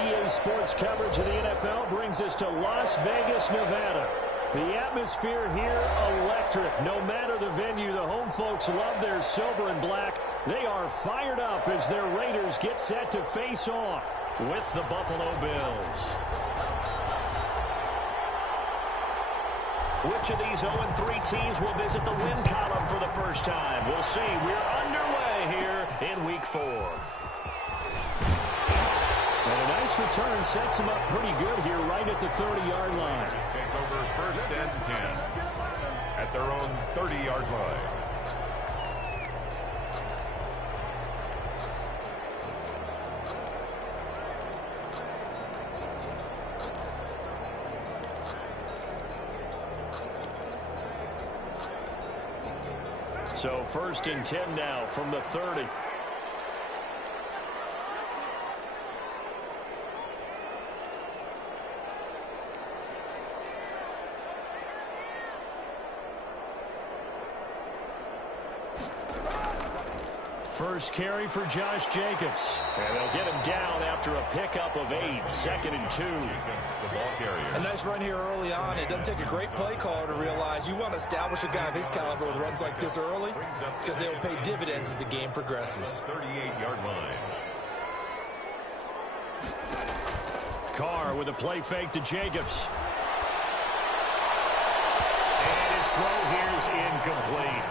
EA Sports coverage of the NFL brings us to Las Vegas, Nevada. The atmosphere here, electric. No matter the venue, the home folks love their silver and black. They are fired up as their Raiders get set to face off with the Buffalo Bills. Which of these 0-3 teams will visit the win column for the first time? We'll see. We're underway here in Week 4. And a nice return sets them up pretty good here right at the 30-yard line. Just take over 1st and 10 at their own 30-yard line. So 1st and 10 now from the 30. First carry for Josh Jacobs. And they'll get him down after a pickup of 8. 2nd and 2. The ball carrier. A nice run here early on. It doesn't take a great play caller to realize you want to establish a guy of his caliber with runs like this early because they will pay dividends as the game progresses. 38-yard line. Carr with a play fake to Jacobs. And his throw here is incomplete.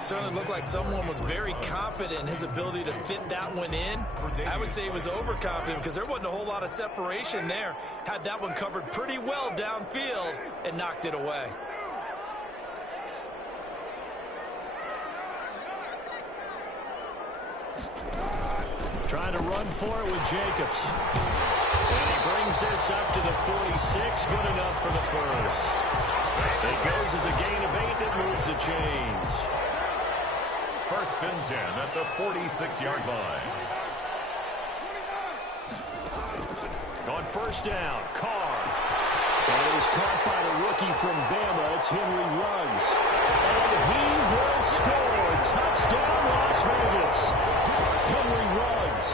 Certainly looked like someone was very confident in his ability to fit that one in. I would say he was overconfident because there wasn't a whole lot of separation there. Had that one covered pretty well downfield and knocked it away. Trying to run for it with Jacobs. And he brings this up to the 46. Good enough for the first. It goes as a gain of 8 that moves the chains. 1st and 10 at the 46-yard line. On 1st down, Carr. And it was caught by the rookie from Bama. It's Henry Ruggs. And he will score. Touchdown, Las Vegas. Henry Ruggs.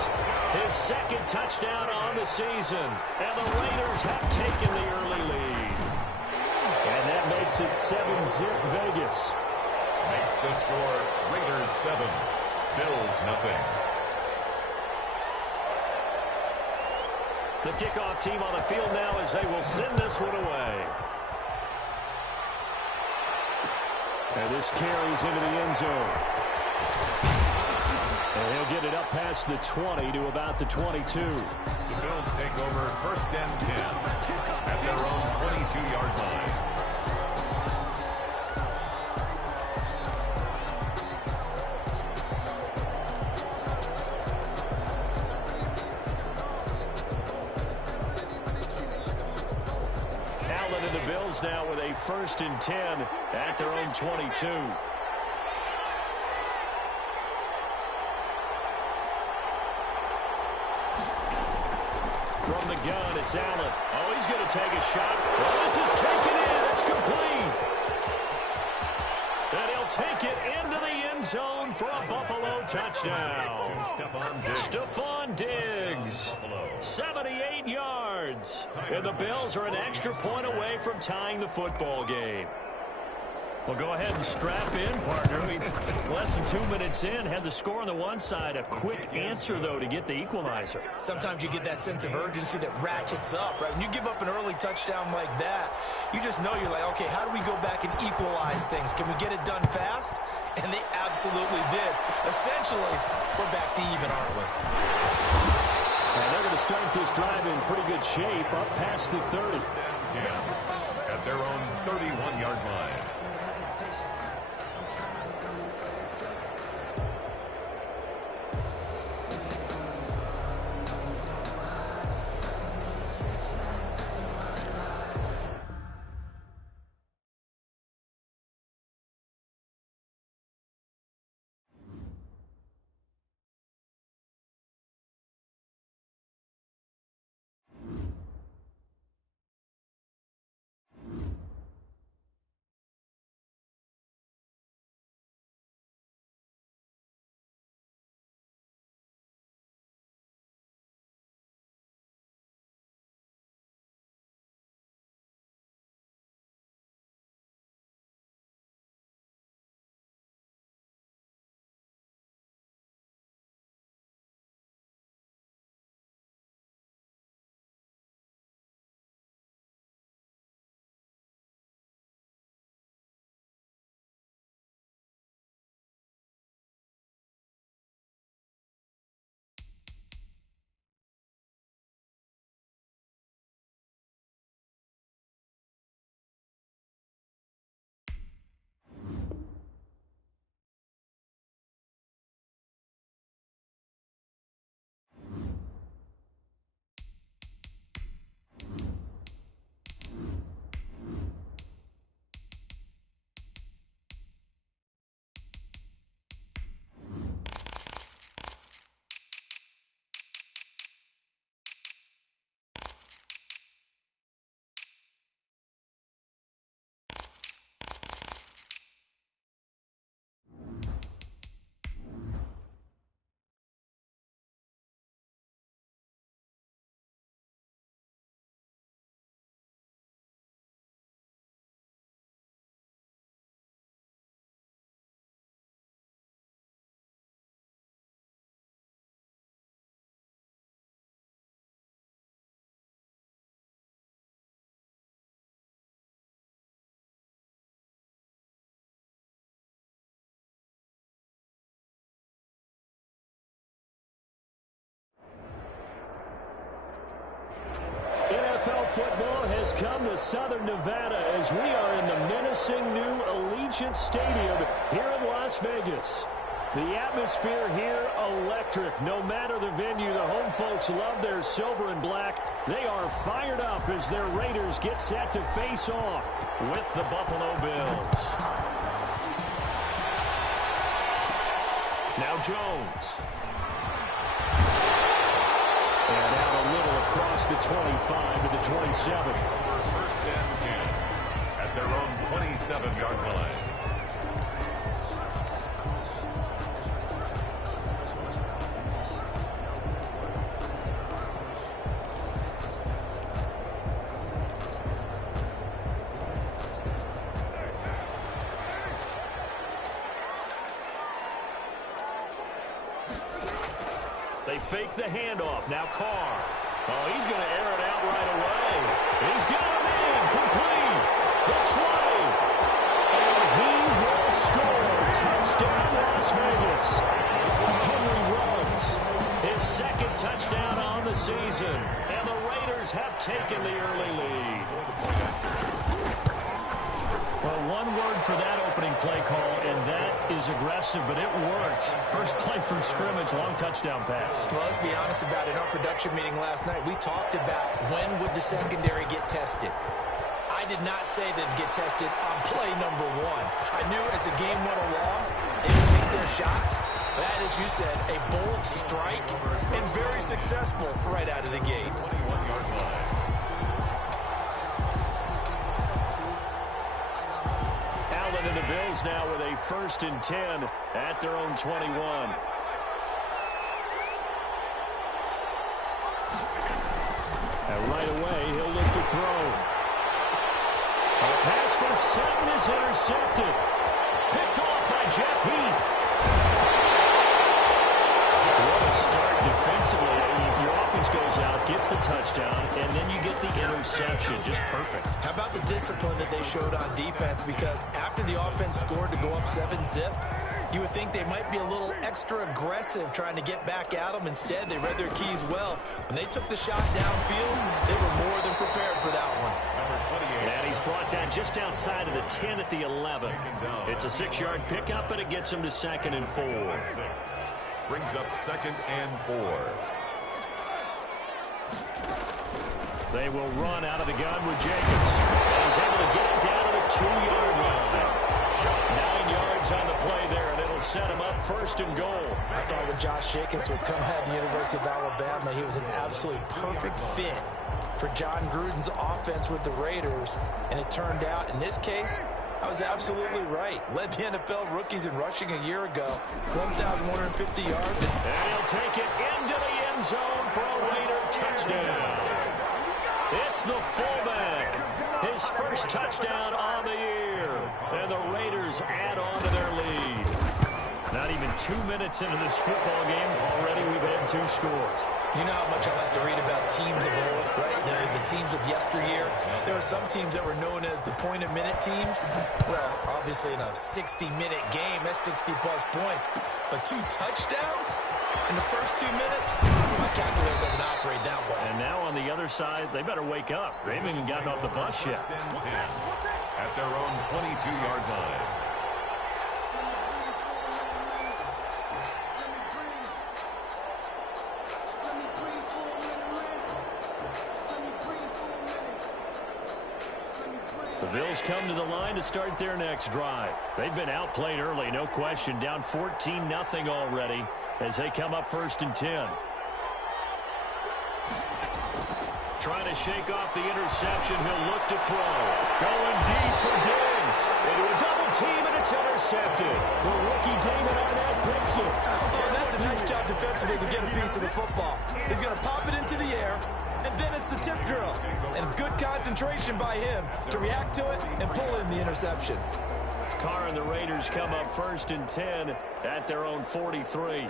His 2nd touchdown on the season. And the Raiders have taken the early lead. And that makes it 7-zip Vegas. Makes the score Raiders 7, Bills nothing. The kickoff team on the field now as they will send this one away. And this carries into the end zone. And he'll get it up past the 20 to about the 22. The Bills take over 1st and 10 at their own 22-yard line. Now with a 1st and 10 at their own 22. From the gun, it's Allen. Oh, he's going to take a shot. Oh, this is taken in. It's complete. And he'll take it into the end zone for a Buffalo touchdown. Stephon Diggs. 78 yards. And the Bills are an extra point away from tying the football game. Well, go ahead and strap in, partner. Less than 2 minutes in, had the score on the one side. A quick answer, though, to get the equalizer. Sometimes you get that sense of urgency that ratchets up, right? When you give up an early touchdown like that, you just know you're like, okay, how do we go back and equalize things? Can we get it done fast? And they absolutely did. Essentially, we're back to even, aren't we? And they're going to start this drive in pretty good shape up past the 30. At their own 31-yard line. football has come to Southern Nevada as we are in the menacing new Allegiant Stadium here in Las Vegas. The atmosphere here, electric. No matter the venue, the home folks love their silver and black. They are fired up as their Raiders get set to face off with the Buffalo Bills. Now Jones. And out a little across the 25 to the 27. First and 10 at their own 27-yard line. They fake the handoff. Now Carr. Oh, he's going to air it out right away. He's got him in. Complete. That's right. And he will score. Touchdown, Las Vegas. Henry Ruggs. His second touchdown on the season. And the Raiders have taken the early lead. Well, one word for that opening play call, and that is aggressive, but it worked. First play from scrimmage, long touchdown pass. Well, let's be honest about it. In our production meeting last night, we talked about when would the secondary get tested. I did not say they'd get tested on play number one. I knew as the game went along, they would take their shots. That, as you said, a bold strike and very successful right out of the gate. 21-yard line. And the Bills now with a 1st and 10 at their own 21. And right away, he'll look to throw. A pass for 7 is intercepted. Picked off by Jeff Heath. What a start defensively. Your offense goes out, gets the touchdown, and then you get the interception. Just perfect. How about the discipline that they showed on defense? Because after the offense scored to go up 7-zip, you would think they might be a little extra aggressive trying to get back at them. Instead, they read their keys well. When they took the shot downfield, they were more than prepared for that one. And he's brought down just outside of the 10 at the 11. It's a 6-yard pickup, but it gets him to 2nd and 4. Brings up 2nd and 4. They will run out of the gun with Jacobs. And he's able to get it down to the 2-yard line. 9 yards on the play there, and it'll set him up 1st and goal. I thought when Josh Jacobs was coming out of the University of Alabama, he was an absolutely perfect fit for John Gruden's offense with the Raiders. And it turned out, in this case, I was absolutely right. Led the NFL rookies in rushing a year ago. 1,150 yards. And he'll take it into the end zone for a Raider touchdown. It's the fullback. His first touchdown on the year. And the Raiders add on to their lead. Not even 2 minutes into this football game, already we've had 2 scores. You know how much I like to read about teams of old, right? The teams of yesteryear. There were some teams that were known as the point-a-minute teams. Well, obviously in a 60-minute game, that's 60-plus points. But 2 touchdowns in the first 2 minutes? My calculator doesn't operate that way. And now on the other side, they better wake up. They haven't even gotten off the bus yet. At their own 22-yard line. The Bills come to the line to start their next drive. They've been outplayed early, no question. Down 14-0 already as they come up 1st and 10. Trying to shake off the interception. He'll look to throw. Going deep for Diggs. Into a double team, and it's intercepted. The rookie David Arnett picks it. Oh, that's a nice job defensively to get a piece of the football. He's going to pop it into the air, and then it's the tip drill. And good concentration by him to react to it and pull in the interception. Carr and the Raiders come up 1st and 10 at their own 43.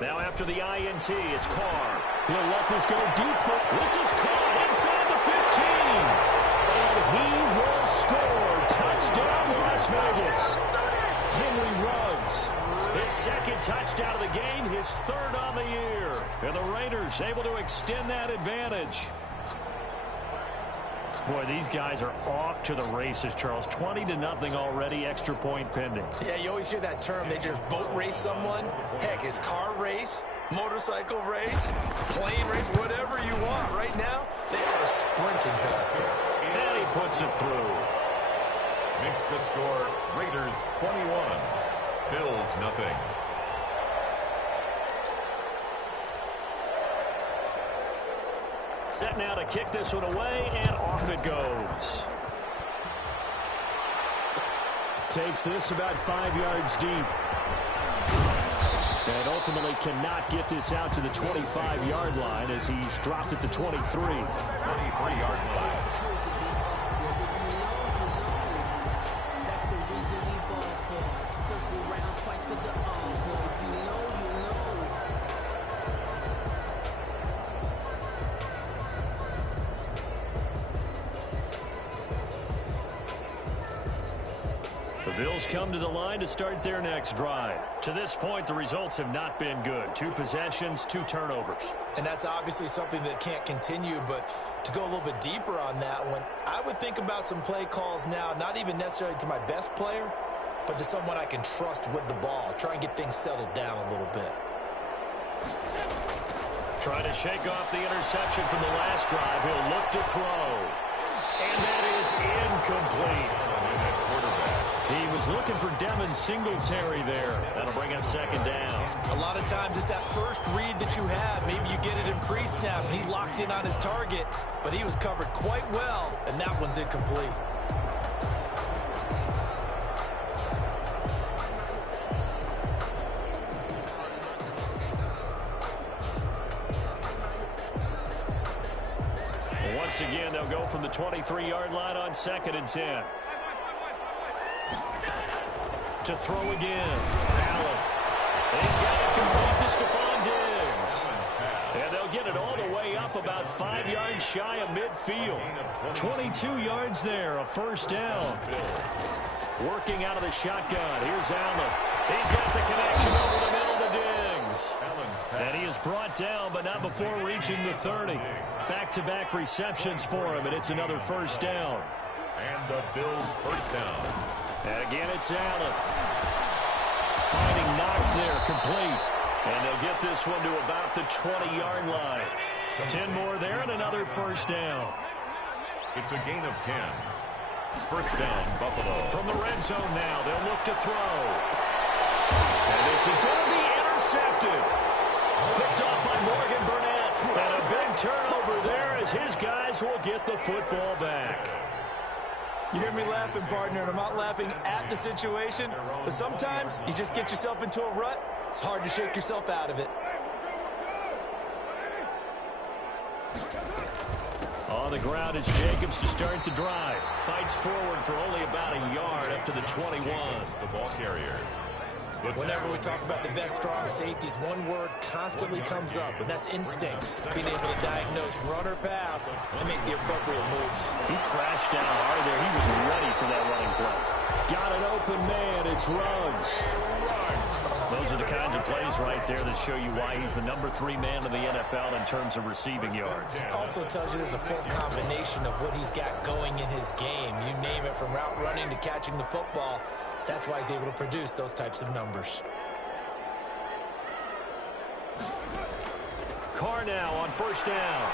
Now after the INT, it's Carr. He'll let this go deep. This is caught inside the 15. And he will score. Touchdown, Las Vegas. Henry Ruggs. His second touchdown of the game, his third on the year. And the Raiders able to extend that advantage. Boy, these guys are off to the races, Charles. 20-0 already, extra point pending. Yeah, you always hear that term. They just boat race someone. Heck, it's car race, motorcycle race, plane race, whatever you want. Right now, they are sprinting past him. And he puts it through. Makes the score Raiders 21, Bills nothing. Set now to kick this one away, and off it goes. Takes this about 5 yards deep. And ultimately cannot get this out to the 25-yard line as he's dropped at the 23. 23-yard line. The Bills come to the line to start their next drive. To this point, the results have not been good. 2 possessions, 2 turnovers. And that's obviously something that can't continue, but to go a little bit deeper on that one, I would think about some play calls now, not even necessarily to my best player, but to someone I can trust with the ball. Try and get things settled down a little bit. Trying to shake off the interception from the last drive. He'll look to throw. And that is incomplete. He was looking for Devin Singletary there. That'll bring up second down. A lot of times it's that first read that you have. Maybe you get it in pre-snap, and he locked in on his target, but he was covered quite well, and that one's incomplete. Once again, they'll go from the 23-yard line on 2nd and 10. To throw again. Allen. He's got it complete to Stephon Diggs. And they'll get it all the way up about 5 yards shy of midfield. 22 yards there, a first down. Working out of the shotgun. Here's Allen. He's got the connection over the middle to Diggs. And he is brought down, but not before reaching the 30. Back-to-back receptions for him, and it's another first down. And the Bills first down. And again, it's Allen. Finding Knox there, complete. And they'll get this one to about the 20-yard line. 10 more there and another first down. It's a gain of 10. First down, Buffalo. From the red zone now, they'll look to throw. And this is going to be intercepted. Picked off by Morgan Burnett. And a big turnover there as his guys will get the football back. You hear me laughing, partner, and I'm not laughing at the situation, but sometimes you just get yourself into a rut. It's hard to shake yourself out of it. On the ground, it's Jacobs to start the drive. Fights forward for only about a yard up to the 21. The ball carrier. Whenever we talk about the best strong safeties, one word constantly comes up, and that's instinct. Being able to diagnose run or pass and make the appropriate moves. He crashed down hard there. He was ready for that running play. Got an open man. It's Ruggs. Those are the kinds of plays right there that show you why he's the number 3 man in the NFL in terms of receiving yards. Also tells you there's a full combination of what he's got going in his game. You name it, from route running to catching the football. That's why he's able to produce those types of numbers. Carr now on first down.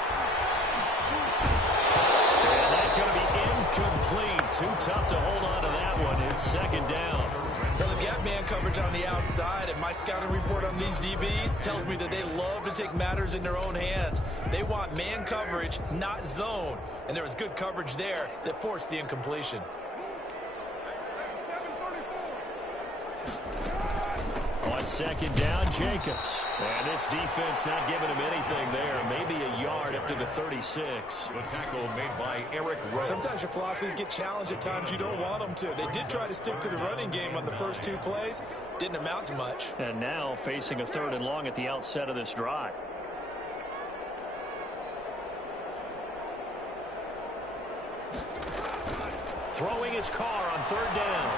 And that's going to be incomplete. Too tough to hold on to that one. It's second down. Well, if you have man coverage on the outside, and my scouting report on these DBs tells me that they love to take matters in their own hands. They want man coverage, not zone. And there was good coverage there that forced the incompletion. On second down, Jacobs. And this defense not giving him anything there. Maybe a yard up to the 36. The tackle made by Eric Rose. Sometimes your philosophies get challenged at times you don't want them to. They did try to stick to the running game on the first 2 plays. Didn't amount to much. And now facing a 3rd and long at the outset of this drive. Throwing his car on third down.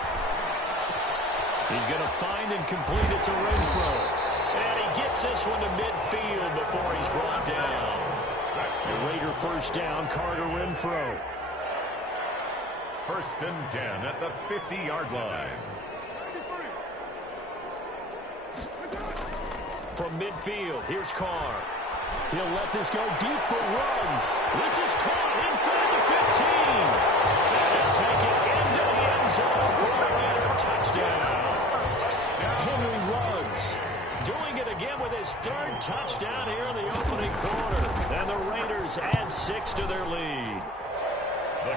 He's going to find and complete it to Renfro. And he gets this one to midfield before he's brought down. The Raider first down, Carter Renfro. First and 10 at the 50-yard line. From midfield, here's Carr. He'll let this go deep for Ruggs. This is caught inside the 15. And he'll take it into the end zone for a Raider touchdown. Henry Ruggs doing it again with his third touchdown here in the opening quarter. And the Raiders add 6 to their lead.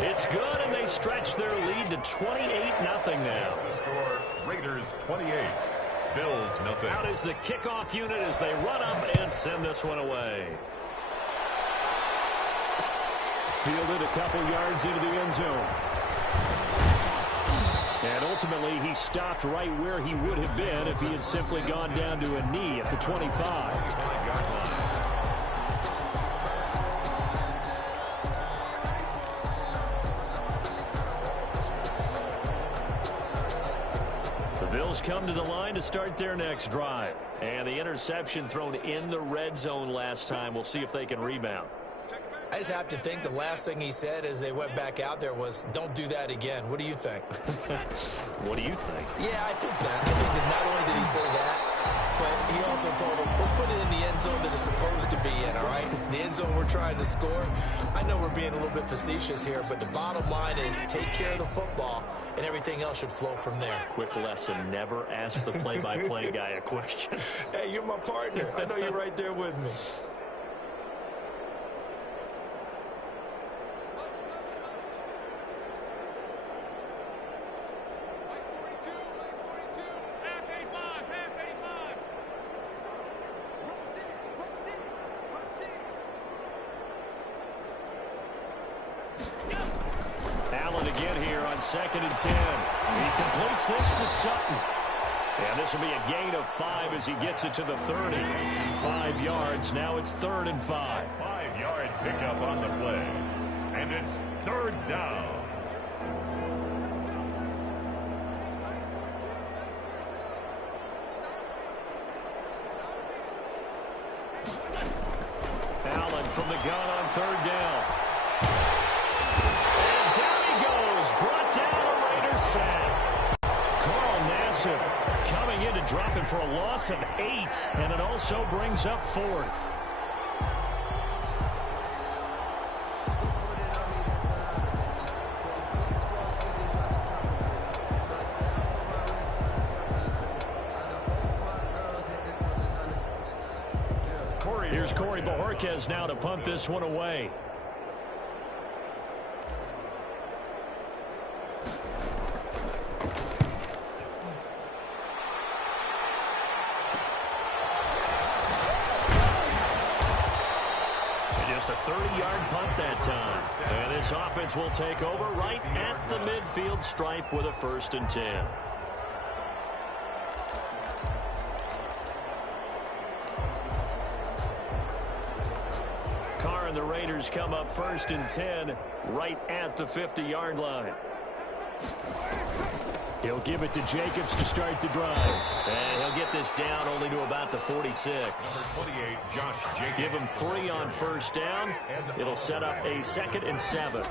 It's good, and they stretch their lead to 28-0 now. The score, Raiders 28, Bills nothing. Out is the kickoff unit as they run up and send this one away. Fielded a couple yards into the end zone. And ultimately, he stopped right where he would have been if he had simply gone down to a knee at the 25. Bills come to the line to start their next drive. And the interception thrown in the red zone last time. We'll see if they can rebound. I just have to think the last thing he said as they went back out there was, don't do that again. What do you think? What do you think? Yeah, I think that. I think that not only did he say that, but he also told him, let's put it in the end zone that it's supposed to be in, all right? The end zone we're trying to score. I know we're being a little bit facetious here, but the bottom line is take care of the football, and everything else should flow from there. Quick lesson, never ask the play-by-play guy a question. Hey, you're my partner. I know you're right there with me. Second and 10. He completes this to Sutton. And this will be a gain of 5 as he gets it to the 30. 5 yards. Now it's 3rd and 5. 5-yard pickup on the play. And it's 3rd down. Allen from the gun on 3rd down. Brought down a Raiders sack. Carl Nassib coming in to drop him for a loss of 8, and it also brings up 4th. Here's Corey Bojorquez now to punt this one away. Just a 30-yard punt that time. And this offense will take over right at the midfield stripe with a 1st and 10. Carr and the Raiders come up 1st and 10 right at the 50-yard line. He'll give it to Jacobs to start the drive. And he'll get this down only to about the 46. Number 28, Josh Jacobs. Give him 3 on 1st down. It'll set up a 2nd and 7.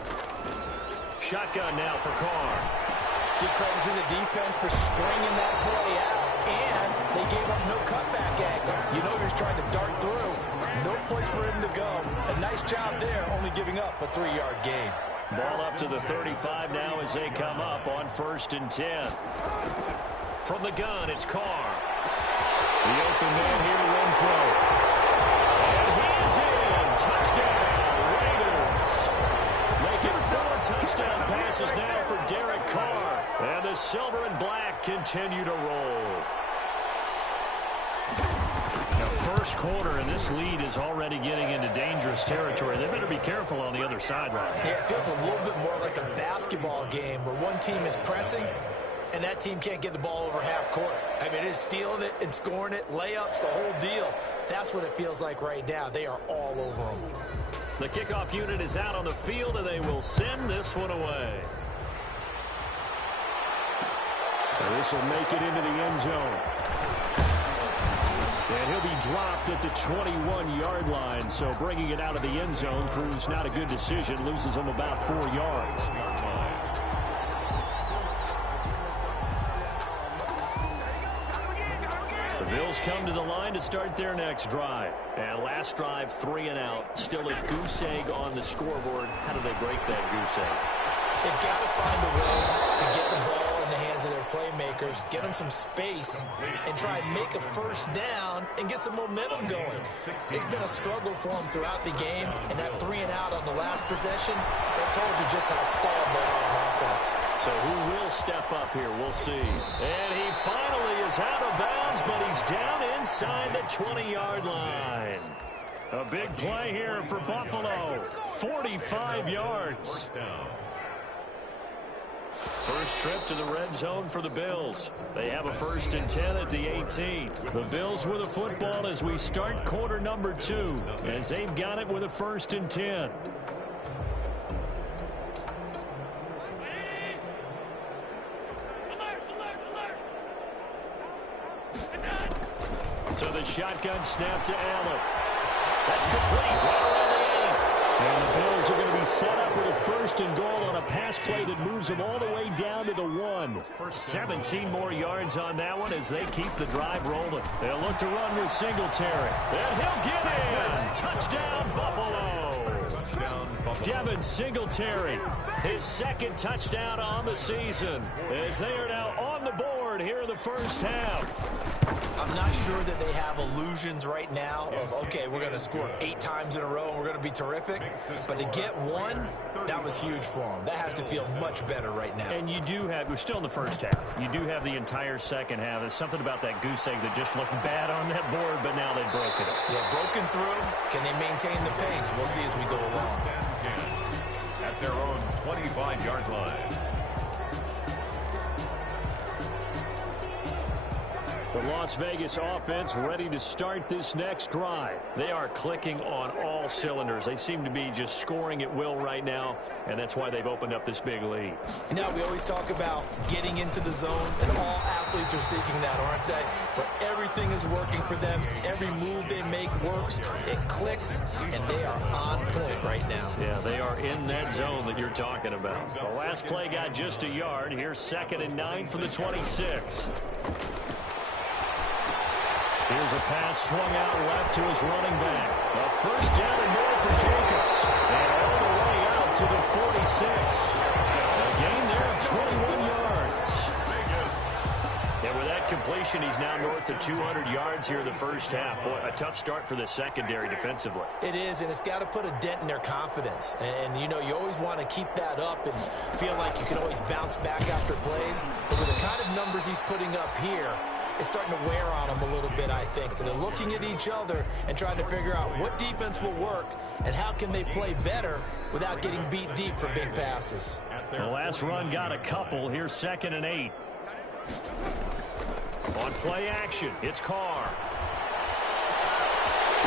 Shotgun now for Carr. Good credit to the defense for stringing that play out. And they gave up no cutback angle. You know he's trying to dart through. No place for him to go. A nice job there, only giving up a 3-yard gain. Ball up to the 35 now as they come up on 1st and 10. From the gun, it's Carr. The open man here, Renfro. And he is in. Touchdown, Raiders. Making 4 touchdown passes now for Derek Carr. And the silver and black continue to roll. First quarter, and this lead is already getting into dangerous territory. They better be careful on the other sideline. Yeah, it feels a little bit more like a basketball game where one team is pressing and that team can't get the ball over half court. I mean, it's stealing it and scoring it, layups, the whole deal. That's what it feels like right now. They are all over them. The kickoff unit is out on the field, and they will send this one away. And this will make it into the end zone. And he'll be dropped at the 21-yard line. So bringing it out of the end zone proves not a good decision. Loses him about 4 yards. The Bills come to the line to start their next drive. And last drive, 3 and out. Still a goose egg on the scoreboard. How do they break that goose egg? They've got to find a way to get the ball in the hands of their playmakers, get them some space, and try and make a first down and get some momentum going. It's been a struggle for them throughout the game, and that 3 and out on the last possession, that told you just how stalled they are on offense. So who will step up here? We'll see. And he finally is out of bounds, but he's down inside the 20-yard line. A big play here for Buffalo. 45 yards. First trip to the red zone for the Bills. They have a 1st and 10 at the 18. The Bills with the football as we start quarter number 2, as they've got it with a 1st and 10. So the shotgun snap to Allen. That's complete. Right around the 8. And the Bills are going to be set up with a 1st and goal on a pass play that moves them all the way down to the 1. 17 more yards on that one as they keep the drive rolling. They'll look to run with Singletary. And he'll get in. Touchdown, Buffalo. Devin Singletary, his 2nd touchdown on the season, as they are now on the board here in the first half. I'm not sure that they have illusions right now of, okay, we're going to score 8 times in a row and we're going to be terrific. But to get 1, that was huge for them. That has to feel much better right now. And you do have, we're still in the first half. You do have the entire second half. There's something about that goose egg that just looked bad on that board, but now they've broken it. Yeah, broken through. Can they maintain the pace? We'll see as we go along. At their own 25-yard line. The Las Vegas offense ready to start this next drive. They are clicking on all cylinders. They seem to be just scoring at will right now, and that's why they've opened up this big lead. You know, we always talk about getting into the zone, and all athletes are seeking that, aren't they? Where everything is working for them. Every move they make works. It clicks, and they are on point right now. Yeah, they are in that zone that you're talking about. The last play got just a yard. Here's 2nd and 9 from the 26. Here's a pass swung out left to his running back. A 1st down and more for Jacobs. And all the way out to the 46. A gain there of 21 yards. And with that completion, he's now north of 200 yards here in the first half. Boy, a tough start for the secondary defensively. It is, and it's got to put a dent in their confidence. And, you know, you always want to keep that up and feel like you can always bounce back after plays. But with the kind of numbers he's putting up here, it's starting to wear on them a little bit, I think. So they're looking at each other and trying to figure out what defense will work and how can they play better without getting beat deep for big passes. The last run got a couple. Here's 2nd and 8. On play action, it's Carr.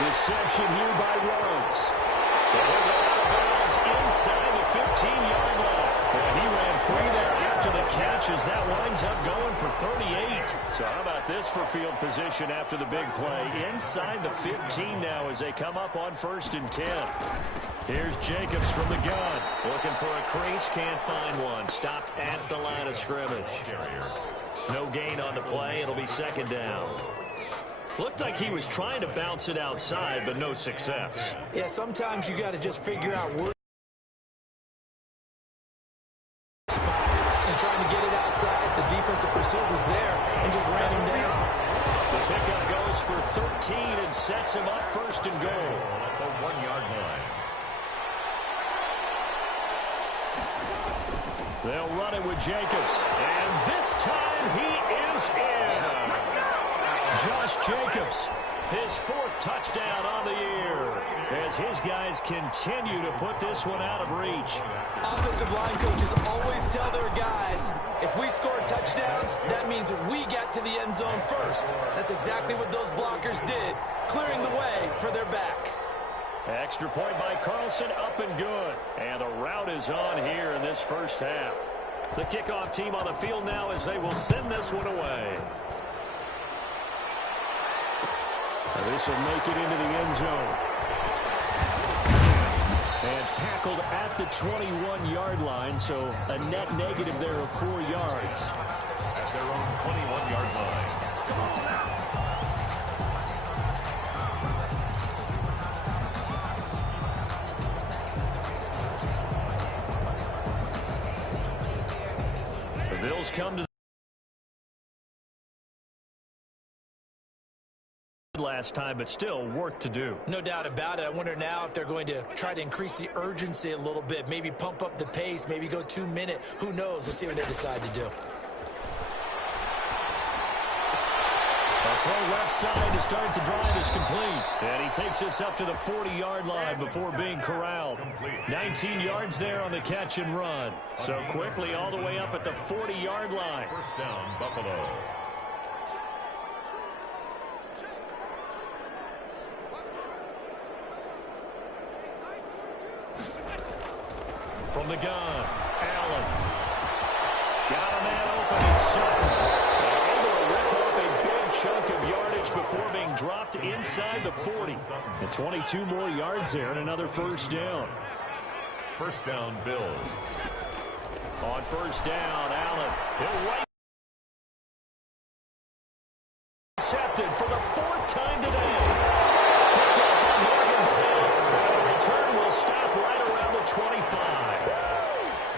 Reception here by Ruggs. And he'll go out of bounds inside the 15-yard line. And he ran free there after the catch as that winds up going for 38. So how about this for field position after the big play? Inside the 15 now as they come up on 1st and 10. Here's Jacobs from the gun. Looking for a crease, can't find one. Stopped at the line of scrimmage. No gain on the play. It'll be 2nd down. Looked like he was trying to bounce it outside, but no success. Yeah, sometimes you got to just figure out where and trying to get it outside. The defensive pursuit was there and just ran him down. The pickup goes for 13 and sets him up 1st and goal. At the 1-yard line. They'll run it with Jacobs. And this time he is in. Josh Jacobs, his 4th touchdown on the year, as his guys continue to put this one out of reach. Offensive line coaches always tell their guys, if we score touchdowns, that means we get to the end zone first. That's exactly what those blockers did, clearing the way for their back. Extra point by Carlson, up and good. And the route is on here in this first half. The kickoff team on the field now as they will send this one away. This will make it into the end zone. And tackled at the 21-yard line, so a net negative there of 4 yards. At their own 21-yard line. The Bills come to last time, but still work to do. No doubt about it. I wonder now if they're going to try to increase the urgency a little bit, maybe pump up the pace, maybe go 2 minute. Who knows? Let's see what they decide to do. A throw left side to start the drive is complete. And he takes this up to the 40-yard line before being corralled. 19 yards there on the catch and run. So quickly all the way up at the 40-yard line. First down, Buffalo. From the gun, Allen. Got a man open and Sutton. Able to rip off a big chunk of yardage before being dropped inside the 40. And 22 more yards there and another first down. First down, Bills. On first down, Allen. He'll right. Intercepted for the 4th time today. Picked up by Morgan Bell. And the return will stop right around the 25.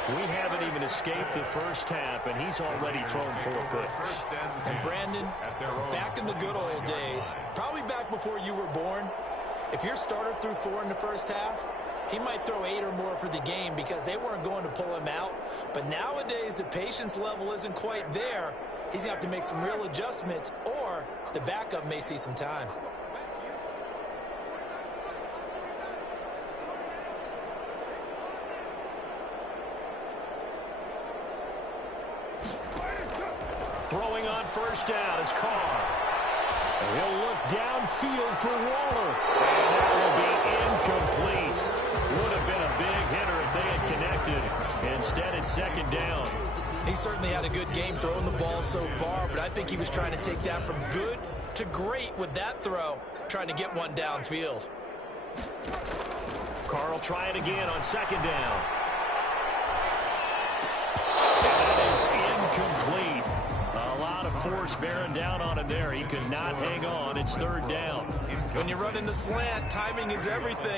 We haven't even escaped the first half, and he's already thrown 4 picks. And Brandon, back in the good old days, probably back before you were born, if your starter threw 4 in the first half, he might throw 8 or more for the game because they weren't going to pull him out. But nowadays, the patience level isn't quite there. He's going to have to make some real adjustments, or the backup may see some time. Throwing on first down is Carr. And he'll look downfield for Waller. And that will be incomplete. Would have been a big hitter if they had connected. Instead, it's second down. He certainly had a good game throwing the ball so far, but I think he was trying to take that from good to great with that throw, trying to get one downfield. Carr will try it again on second down. And that is incomplete. A lot of force bearing down on him there. He could not hang on. It's third down. When you run in the slant, timing is everything.